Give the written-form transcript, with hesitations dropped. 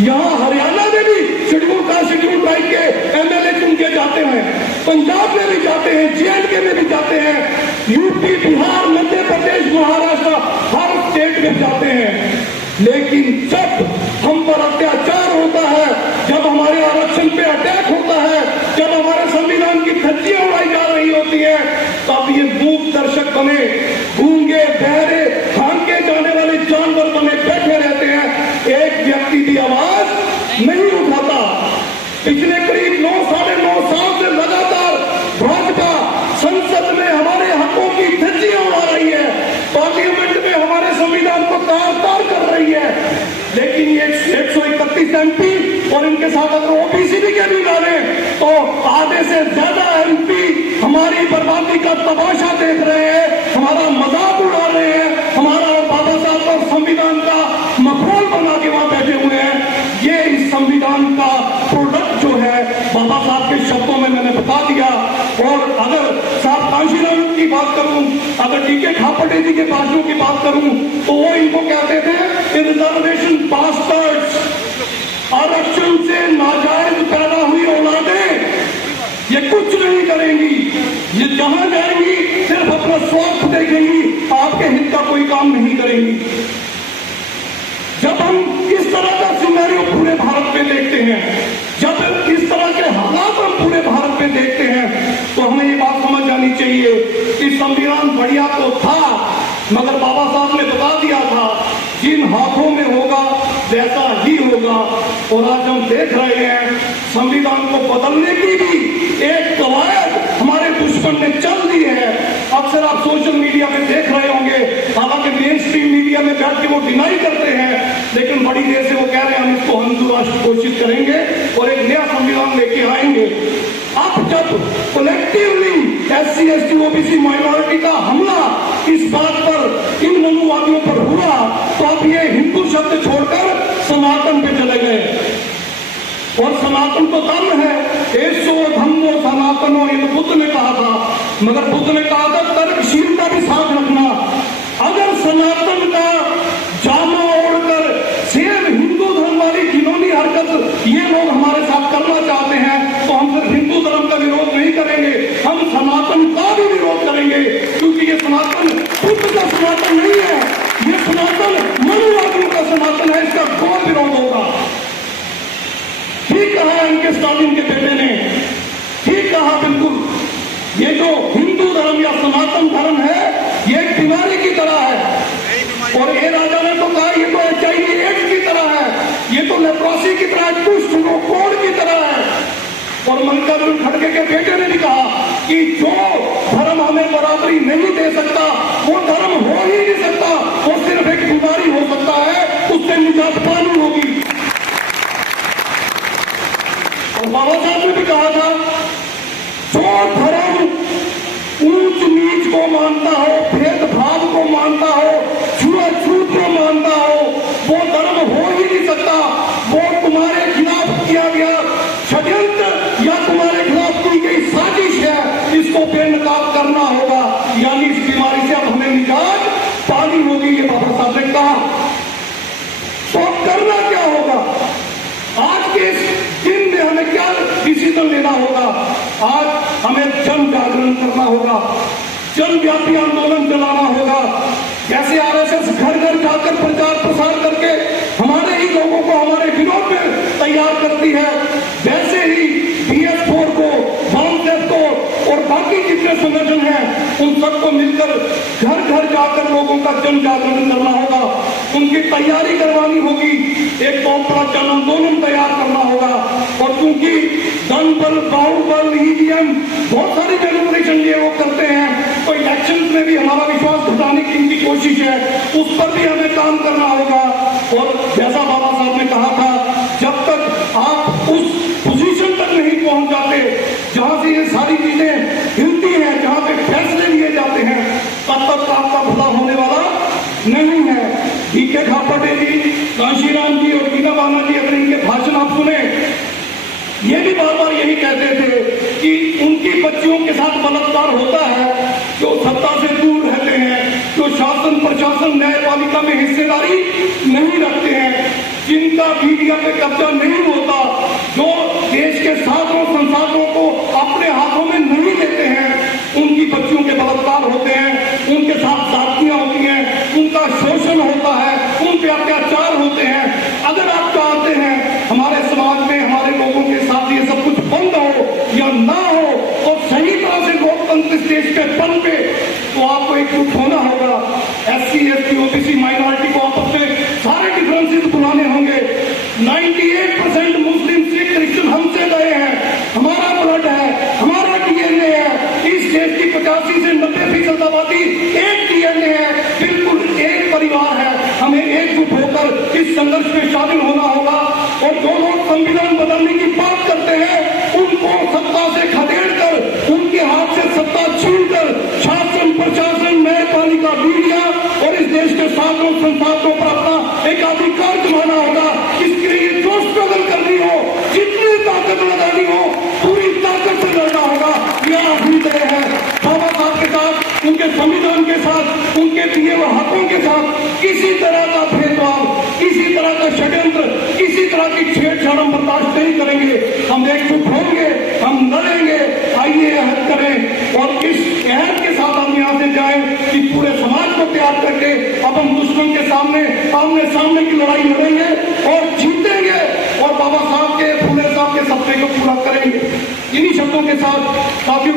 यहाँ हरियाणा में भी शेड्यूल कास्ट शेड्यूल ट्राइब के एमएलए चुन के जाते हैं, पंजाब में भी जाते हैं, जेएंडके में भी जाते हैं, यूपी, बिहार, मध्य प्रदेश, महाराष्ट्र, हर स्टेट में जाते हैं। लेकिन जब हम पर अत्याचार होता है, जब हमारे आरक्षण पे अटैक होता है, जब हमारे संविधान की धज्जियां उड़ाई जा रही होती है, तब ये मूक दर्शक बने, गूंगे, बहरे, भांगे जाने वाले जानवर बने बैठे रहते हैं। एक व्यक्ति भी आवाज नहीं उठाता। पिछले करीब 9 साढ़े 9 साल से लगातार भाजपा संसद में हमारे हकों की धज्जियां उड़ा रही है, पार्लियामेंट में हमारे संविधान को तार-तार कर रही है। लेकिन ये 131 एमपी और इनके साथ अगर ओबीसी भी के भी डाले तो आधे से ज्यादा एमपी हमारी बर्बादी का तमाशा देख रहे हैं, हमारा मजाक उड़ा रहे हैं, हमारा बाबा साहब का संविधान का मखौल बना के वहां बैठे हुए हैं। ये इस संविधान का प्रोडक्ट जो है बाबा साहब के शब्दों में मैंने बता दिया। और अगर साहब कांशीराम की बात करूं, अगर डीके खापटे जी के भाषणों की बात करूं, तो वो इनको कहते थे रिजर्वेशन बास्टर्ड्स, आरक्षण से नाजायज पैदा हुई औलादें, ये कुछ नहीं करेंगी, ये जहां जाएंगी सिर्फ अपना स्वार्थ देखेंगी, आपके हित का कोई काम नहीं करेंगी। जब हम इस तरह का सिनेरियो पूरे भारत में देखते हैं, जब इस तरह के हालात हम पूरे भारत में देखते हैं, तो हमें ये बात समझ जानी चाहिए कि संविधान बढ़िया तो था, मगर बाबा साहब ने बता दिया था जिन हाथों में होगा वैसा ही होगा। और आज हम देख रहे हैं संविधान को बदलने की भी एक कवायद हमारे दुश्मन ने चल दी है। अक्सर आप सोशल मीडिया में देख रहे होंगे, हालांकि मेन स्ट्रीम मीडिया में बैठ के वो डिनाई करते हैं, लेकिन बड़ी देर से वो कह रहे हैं हम इसको हिंदू राष्ट्र घोषित करेंगे और एक नया संविधान लेके आएंगे। अब जब collectively SC ST OBC minority का हमला इस बात पर इन मनुवादियों पर हुआ, तो अब ये हिंदू शब्द छोड़कर सनातन पे चले गए। और सनातन तो धर्म है, एसो धम्मो सनातनो, ये तो बुद्ध ने कहा था, मगर बुद्ध ने कहा था तर्कशीलता भी साथ रखना। अगर सनातन का जामा ओढ़कर सेम हिंदू धर्म वाली घिनौनी हरकत ये लोग हमारे साथ करना चाहते हैं, तो हम सिर्फ हिंदू धर्म का विरोध नहीं करेंगे, हम सनातन का भी विरोध करेंगे, क्योंकि ये सनातन बुद्ध का सनातन नहीं है, ये सनातन मनुवादियों का सनातन है, इसका घोर विरोध होगा। ठीक कहा इनके स्टालिन के बेटे ने, ठीक कहा बिल्कुल। ये जो हिंदू धर्म या सनातन धर्म है ये एक बीमारी की तरह है। और ए राजा ने तो कहा ये तो HIV एड्स की तरह है, ये तो लेप्रोसी की तरह, कुष्ठ रोग की तरह है। और मल्लिकार्जुन खड़गे के बेटे ने भी कहा कि जो धर्म हमें बराबरी नहीं दे सकता वो धर्म हो ही नहीं सकता, वो सिर्फ एक बीमारी हो सकता है, उससे निजात पानी होगी। और बाबा साहब ने भी कहा था जो धर्म ऊंच नीच को मानता हो, भेदभाव को मानता हो, छुआछूत को मानता हो, वो धर्म हो ही नहीं सकता, वो तुम्हारे खिलाफ किया गया षड्यंत्र या तुम्हारे खिलाफ की गई साजिश है, इसको बेनकाब करना होगा, यानी इस बीमारी से अब हमें निजात पानी होगी, ये बाबा साहब ने कहा। तो करना क्या होगा? आज के इस दिन में हमें क्या डिसीजन लेना होगा? आज हमें जन जागरण करना होगा, जनव्यापी आंदोलन चलाना होगा। जैसे RSS घर घर जाकर प्रचार प्रसार करके हमारे ही लोगों को हमारे विरोध में तैयार करती है, वैसे ही BS4 को, वामदेव को और बाकी जितने संगठन हैं उन सबको मिलकर घर घर जाकर लोगों का जन जागरण करना होगा, उनकी तैयारी करवानी होगी, एक बहुत बड़ा जन आंदोलन तैयार करना होगा। और क्योंकि धन बल, बाहुबल, EVM बहुत सारी मैनिपुलेशन ये वो करते हैं, तो इलेक्शन में भी हमारा विश्वास घटाने की इनकी कोशिश है, उस पर भी हमें काम करना होगा। और जैसा बाबा साहब ने कहा था, जब तक आप उस पोजीशन तक नहीं पहुंच जाते जहां से ये सारी चीजें हिलती हैं, जहां पे फैसले लिए जाते हैं, तब तक आपका भला होने वाला नहीं है। डीके खापटे जी, कांशीराम जी और टीना बाना जी, अगर इनके भाषण आप सुने, ये भी बार बार यही कहते थे कि उनकी बच्चियों के साथ बलात्कार होता है जो सत्ता से दूर रहते हैं, जो शासन प्रशासन न्यायपालिका में हिस्सेदारी नहीं रखते हैं, जिनका जिनका मीडिया पे कब्जा नहीं होता, जो देश के साधनों संसाधनों को अपने हाथों में नहीं लेते हैं, उनकी बच्चियों के बलात्कार होते हैं, उनके साथ जातियां होती हैं, उनका शोषण होता है, उन पे अत्याचार होते हैं। अगर आप चाहते हैं हमारे समाज में हमारे लोगों के साथ ये सब कुछ बंद हो या ना हो और सही तरह से लोकतंत्र इस देश पे पनपे, तो आपको एकजुट होना होगा। SC, ST, OBC माइनॉरिटी को आपस में सारे डिफरेंसेस बुलाने होंगे। 98% मुस्लिम, सिख, क्रिश्चियन हमसे गए हैं, हमारा ब्लड है, हमारा DNA है। इस देश की 85 से 90% आबादी एक DNA है, बिल्कुल एक परिवार है। हमें एकजुट होकर इस संघर्ष में शामिल होना होगा। और जो लोग संविधान बदलने की बात करते हैं, उनको सत्ता से खदेड़कर, उनके हाथ से सत्ता छीनकर शासन, प्रशासन, न्यायपालिका, मीडिया और इस देश के साधनों संसाधनों पर अपना एक अधिकार जमाना होगा। इसके लिए जो स्ट्रगल करनी हो, जितनी ताकत लगानी हो, पूरी ताकत से लड़ना होगा। यह अपनी तरह है बाबा साहब के साथ, उनके संविधान के साथ, उनके दिए हुए हकों के साथ किसी तरह का भेदभाव, किसी तरह का षड्यंत्र, किसी तरह की छेड़छाड़ हम बर्दाश्त नहीं करेंगे। हम एकजुट होंगे, हम लड़ेंगे। आइए अहद करें और इस अहद के साथ हम यहाँ से जाएं कि पूरे समाज को तैयार करके अब हम दुश्मन के सामने आमने सामने की लड़ाई लड़ेंगे और जीतेंगे और बाबा साहब के, फूले साहब के सपने को पूरा करेंगे। इन्हीं शब्दों के साथ साथियों